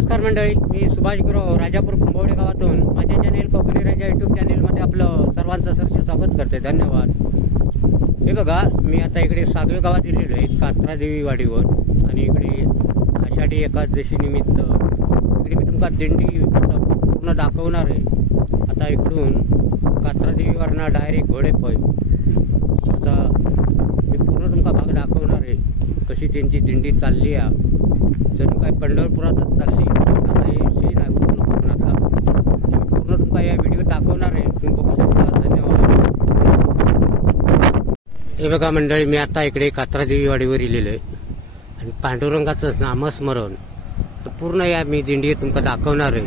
नमस्कार मंडळी, मी सुभाष गुरव राजापूर कुंभवडे गावातून माझ्या चॅनेल कोकणी राजा यूट्यूब चॅनेलमध्ये आपलं सर्वांचं सहर्ष स्वागत करते. धन्यवाद. हे बघा, मी आता इकडे सागवे गावात गेलेलो आहे, कात्रा देवी वाडीवर. आणि इकडे आषाढी एकादशी निमित्त इकडे मी तुमका दिंडी पूर्ण दाखवणार आहे. आता इकडून कात्रा देवीवरनं डायरेक्ट घोडे पै. आता मी पूर्ण तुमका भाग दाखवणार आहे, कशी त्यांची दिंडी चालली आहे. जणू काय पंढरपुरातच चालली. आता हे सीन आहे पूर्ण कोकणातला. पूर्ण तुमका या व्हिडिओ दाखवणार आहे, तुम्ही बघू शकता. धन्यवाद. हे बघा मंडळी, मी आता इकडे कात्रा देवी वाडीवर गेलेलो आहे आणि पांडुरंगाचं नामस्मरण तर पूर्ण या मी दिंडी तुमका दाखवणार आहे.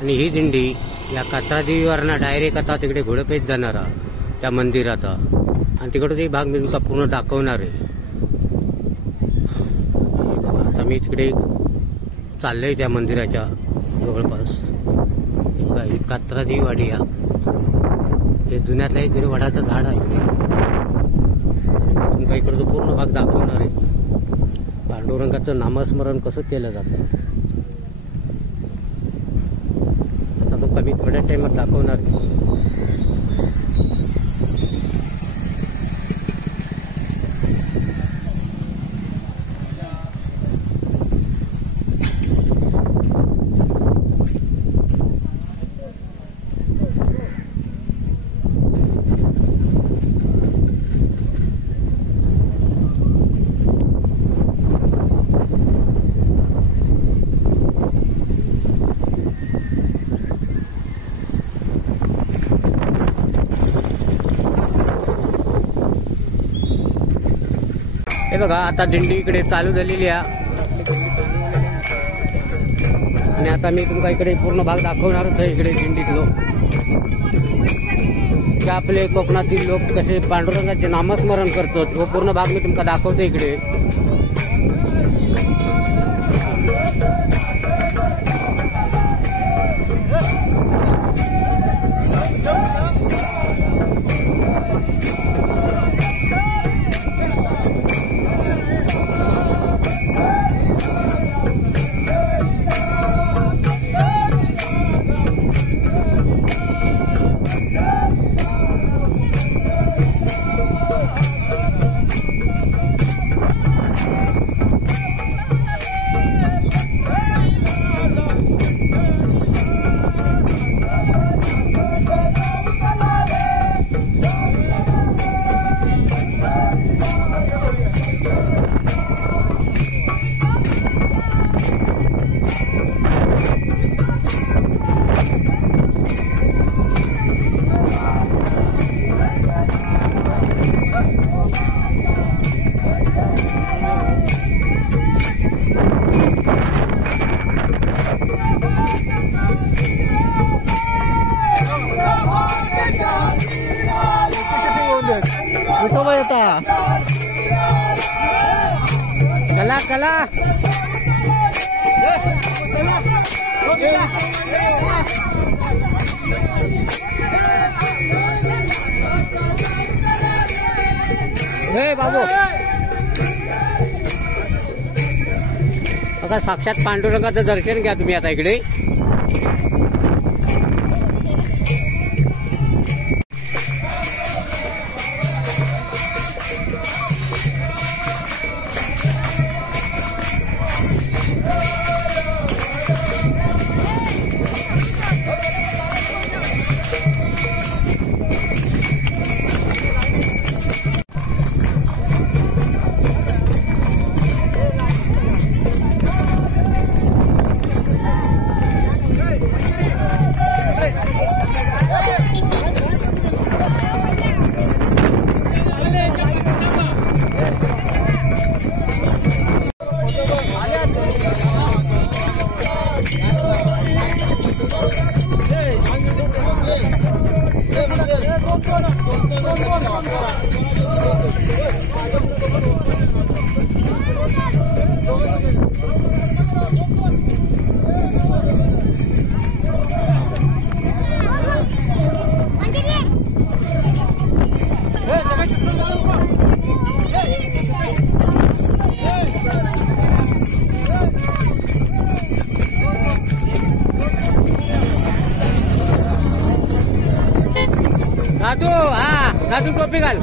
आणि ही दिंडी या कात्रा देवीवरनं डायरेक्ट आता तिकडे घोडपेच जाणार आहे त्या मंदिरात. आणि तिकडे ते भाग मी तुमका पूर्ण दाखवणार आहे. आता मी तिकडे चाललोय त्या मंदिराच्या जवळपास. ही कात्रा देवी वाडी आहे. हे जुन्यातलं इकडे वडाचं झाड आहे. तुमका इकडचं पूर्ण भाग दाखवणार आहे. पांडुरंगाचं नामस्मरण कसं केलं जातं आता तुमका मी थोड्या टाइमात दाखवणार आहे. हे बघा, आता दिंडी इकडे चालू झालेली आहे. आणि आता मी तुमका इकडे पूर्ण भाग दाखवणारच आहे. इकडे दिंडीतलो जे आपले कोकणातील लोक कसे पांडुरंगाचे नामस्मरण करतात तो पूर्ण भाग मी तुमका दाखवतो इकडे. कला कला हे बाबू, आता साक्षात पांडुरंगाचं दर्शन घ्या तुम्ही आता इकडे. दादू, हा दादू टोपी घाल.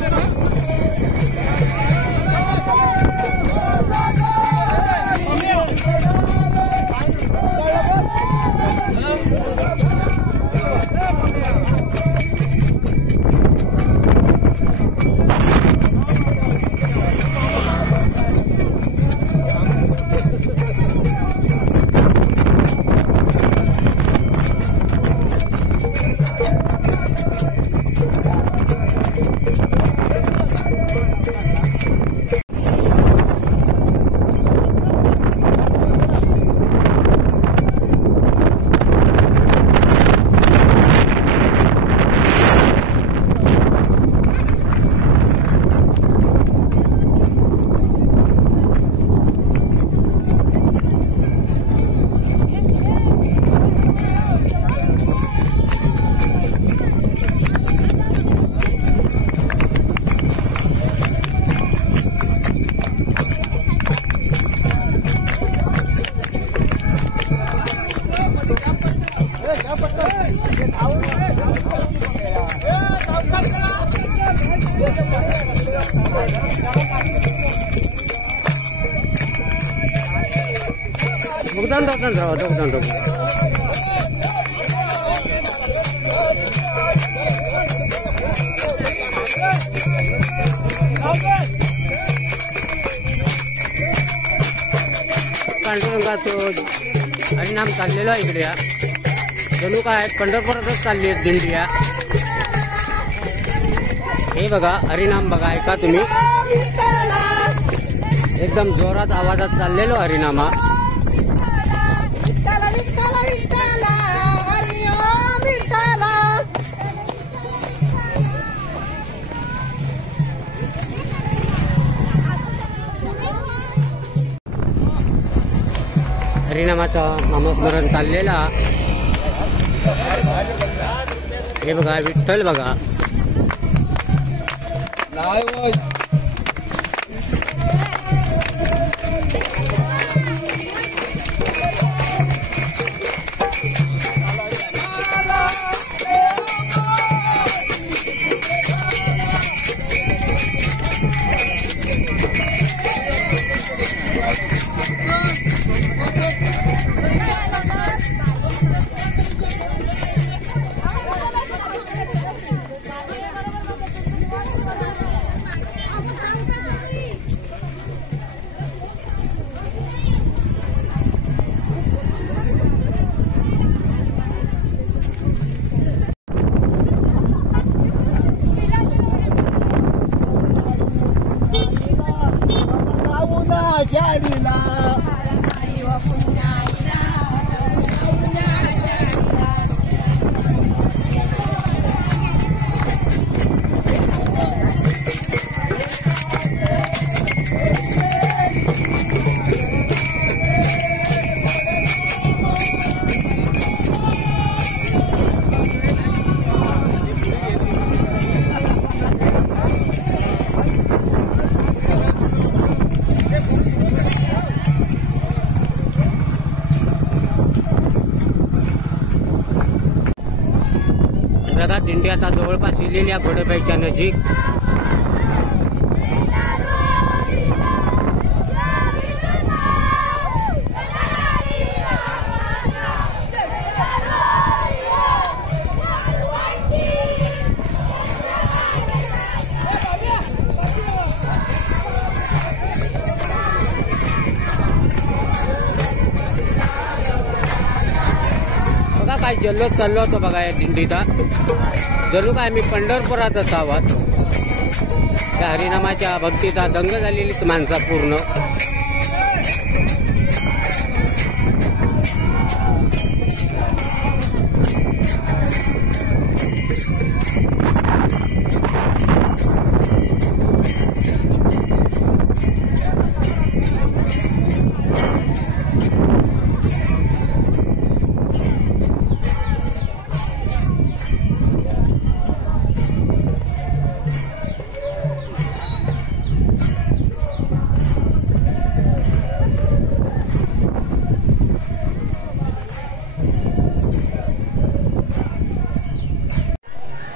पांडुरंगाचं हरिनाम चाललेलो आहे इकडे. जणू काय पंढरपुरातच चालली आहेत दिंडिया. हे बघा हरिनाम बघा, ऐका तुम्ही. एकदम जोरात आवाजात चाललेलो हरिनामा. हरिनामाचं नामस्मरण चाललेला. हे बघा विठ्ठल बघा. बघा दिंडी आता जवळपास इलेल्या घोडेबाईच्या नजीक. बघा काय जल्लोष चाललो होतो बघा या दिंडीचा. जणू काय मी पंढरपुरातच आहोत. त्या हरिनामाच्या भक्तीचा दंग झालेलीच माणसा पूर्ण.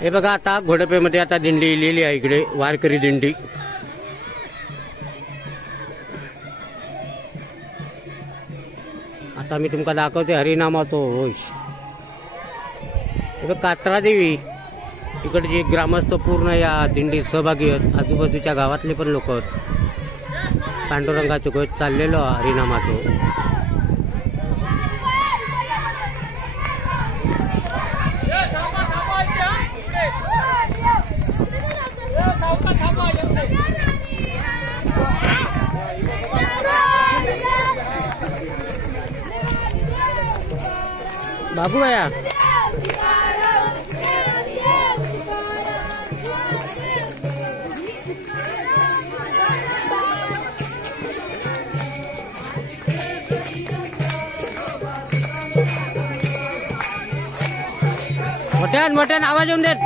हे बघा आता घोडपेमध्ये आता दिंडी लिहिली आहे इकडे वारकरी दिंडी. आता मी तुमका दाखवते हरिनामाचो होश. हे बघ कात्रा देवी इकडचे ग्रामस्थ पूर्ण या दिंडीत सहभागी आहेत. आजूबाजूच्या गावातले पण लोक आहेत. पांडुरंगाचं घोष चाललेलो हरिनामाचो. बाबू आया मोठ्यान मोठ्यान आवाज येऊन देत.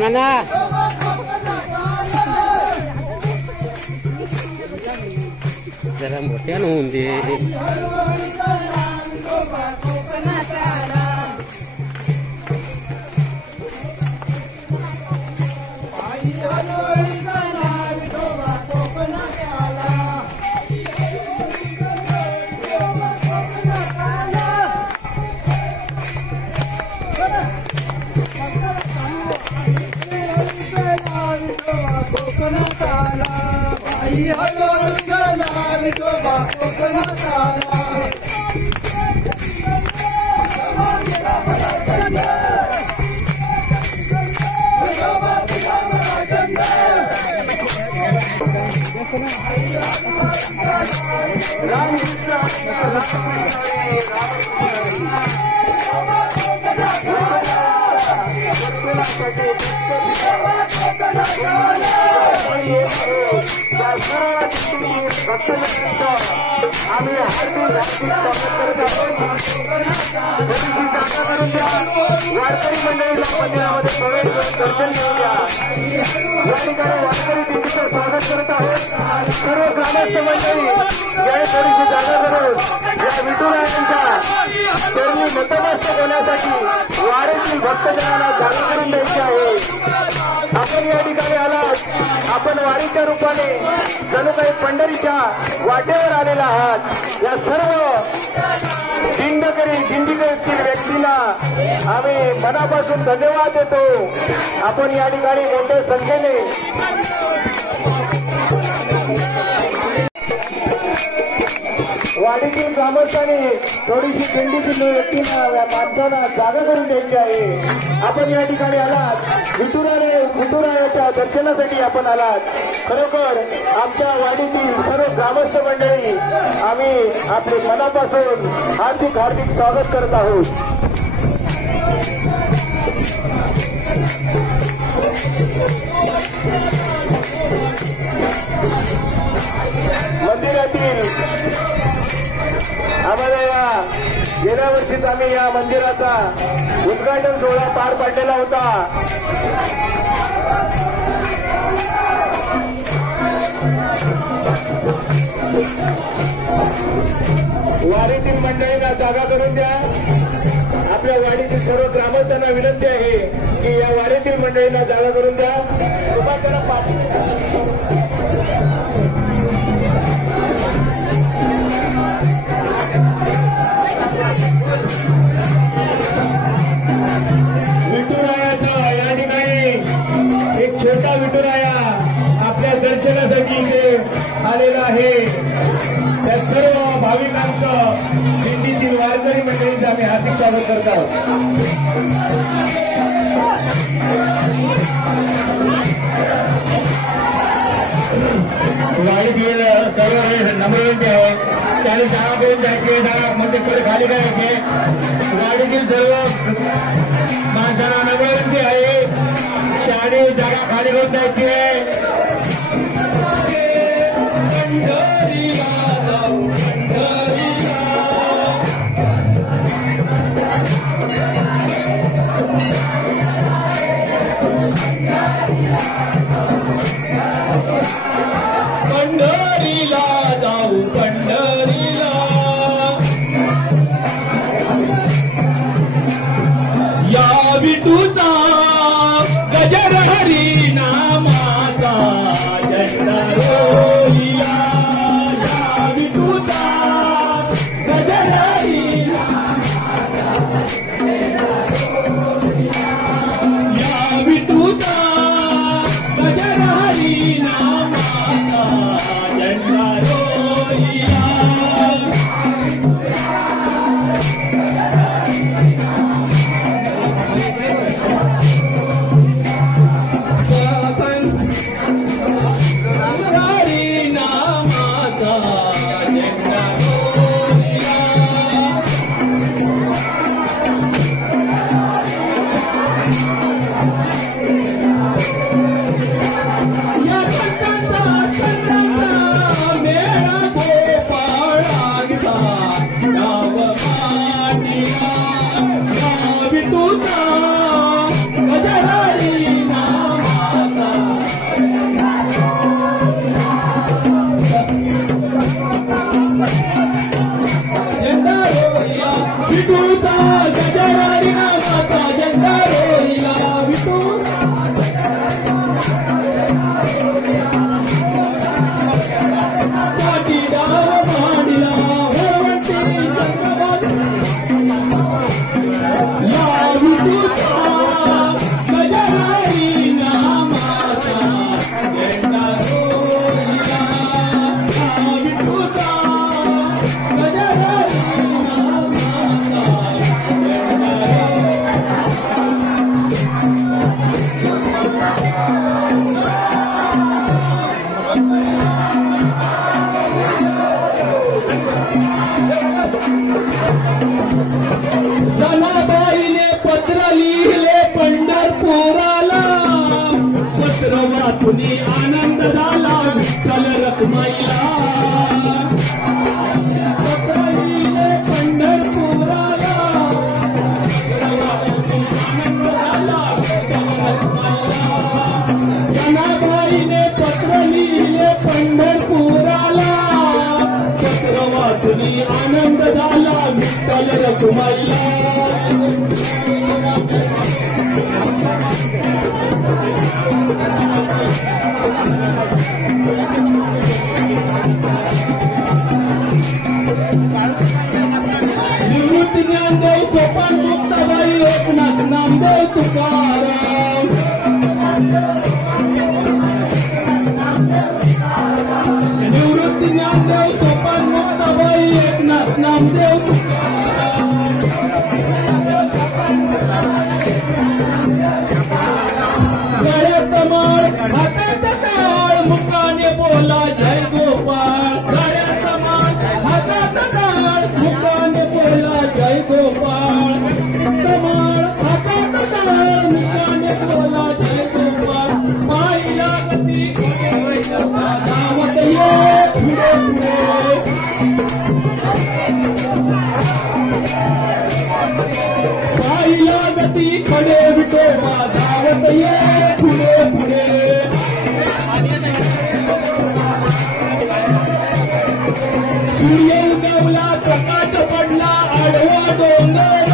mana? Dalam botian undi. आपण या ठिकाणी आलात, आपण वारीच्या रूपाने जणू काही पंढरीच्या वाटेवर आलेला आहात. या सर्व दिंडीतील व्यक्तींना आम्ही मनापासून धन्यवाद देतो. आपण या ठिकाणी मोठ्या संख्येने वाडीतील ग्रामस्थांनी थोडीशी दिंडीतील व्यक्तींना माणसांना जागा करून द्यायची आहे. आपण या ठिकाणी आलात, विठुरायाच्या दर्शनासाठी आपण आलात. खरोखर आमच्या वाडीतील सर्व ग्रामस्थ मंडळी आम्ही आपले मनापासून हार्दिक स्वागत करत आहोत. मंदिरातील आम्हाला गेल्या वर्षीच आम्ही या मंदिराचा उद्घाटन सोहळा पार पाडलेला होता. वारीतील मंडळींना जागा करून द्या. आपल्या वाडीतील सर्व ग्रामस्थांना विनंती आहे की या वारीतील मंडळींना जागा करून द्या. विठुरायाचा या ठिकाणी एक छोटा विठुराया आपल्या दर्शनासाठी इथे आलेला आहे. त्या सर्व भाविकांचं दिंडीतील वारकरी गावकरी मंडळींचे आम्ही हार्दिक स्वागत करत आहोत. गाडी घेऊन सर्व नम्र विनंती आहे त्याने जागा करून जायचे, जागा मंदिर खाली करायचे. गाडीतील सर्व माणसांना नम्र विनंती आहे त्याने जागा खाली करून जायची आहे. पंढरीला जाऊ पंढरीला या विठूचा गजर हरी नामाचा झेंडा रोहिला. या विठूचा गजर हरी या विठूचा गजर हरी नामाचा झेंडा रोहिला. हरी नामाचा झेंडा रोहिला. या संतांचा मेळा गोपाळांचा नाव मांडिला. या विठूचा गजर हरी नामाचा झेंडा रोहिला. विठूचा गजर हरी नामाचा झेंडा रोहिला. विठूचा पाठी डाव मांडिला वरवंटी चंद्रभागा. या विठूचा गजर हरी नामाचा झेंडा रोहिला. या विठूचा गजर हरी नामाचा झेंडा जनाबाईने पत्र लिहिले पंढरपुराला. पत्र वाचून आनंद झाला विठ्ठल रखुमाईला. पत्र लिहिले पंढरपुराला. आनंद झाला विठ्ठल रखुमाईला. जनाबाईने पत्र लिहिले पंढरपुराला. पत्र वाचून आनंद झाला विठ्ठल रखुमाईला. निवृत्ती ज्ञानदेव सोपान मुक्ताबाई एकनाथ नामदेव तुकाराम. निवृत्ती ज्ञानदेव सोपान मुक्ताबाई एकनाथ नामदेव तुकाराम. गळ्यात माळ हातात टाळ मुखाने बोला जय गोपाळ. गळ्यात माळ हातात टाळ मुखाने बोला जय गोपाळ. माळ हातात टाळ मुखाने बोला जय गोपाळ. पाहिला गती धावत ये पुढे पुढे. पाहिला गती खडे विठोबा धावत ये पुढे पुढे. सूर्य उगवला प्रकाश पडला आडवा डोंगर.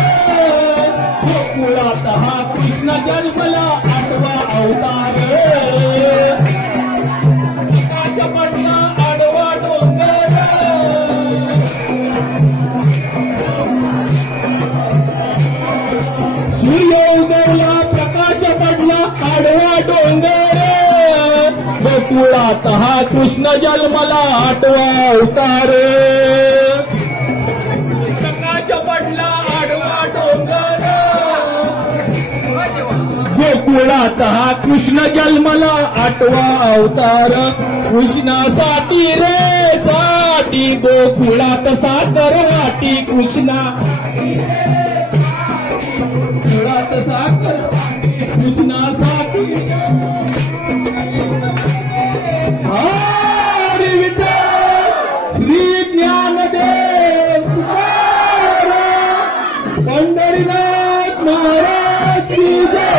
गोकुळात हा कृष्ण जन्मला आठवा अवतार. प्रकाश पडला आडवा डोंगर. सूर्य उगवला प्रकाश पडला आडवा डोंगर. गोकुळात हा कृष्ण जन्मला आठवा अवतार. प्रकाश पडला गोकुळात हा कृष्ण जन्मला 8वा अवतार कृष्णासाठी रे साठी गोकुळात साखर वाटी कृष्णा गोकुळात साखर कृष्णासाठी हरी विठ्ठल श्री ज्ञानदेव पंढरीनाथ महाराज की जय.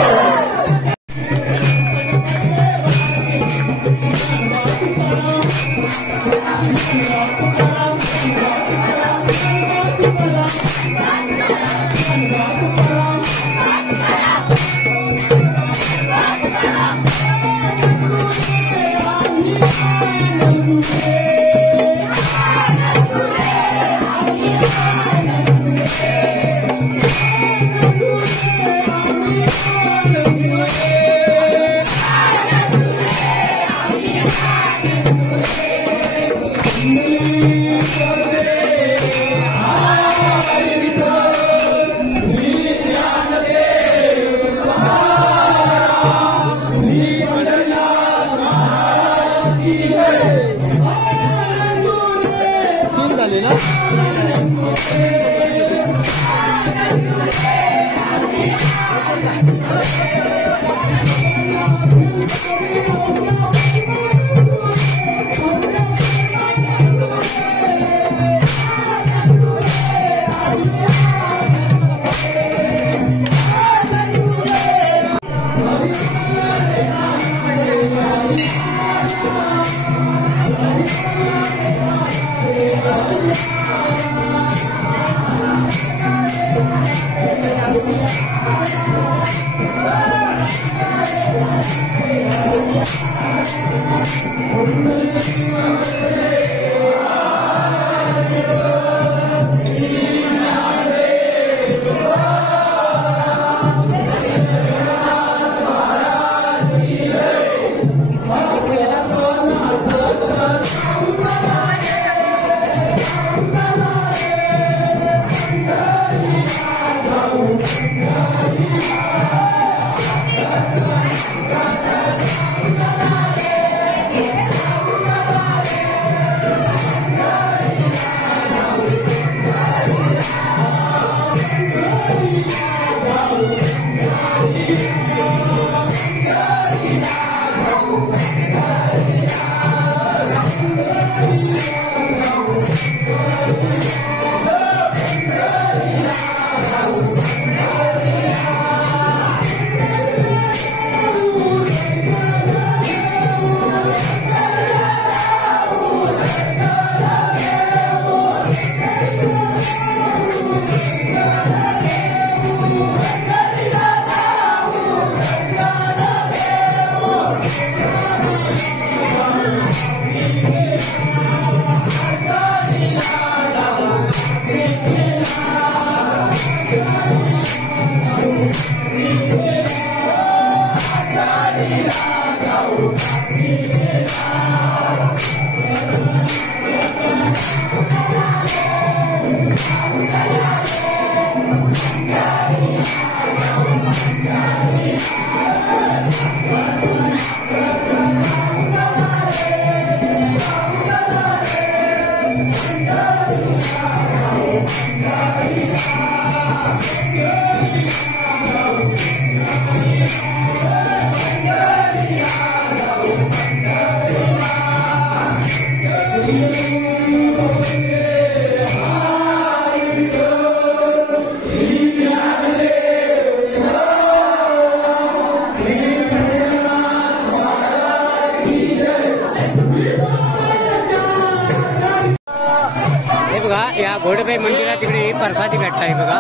या घोडेबाई मंदिरात तिकडे प्रसादी भेटताय बघा.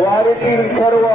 वारीतील सर्व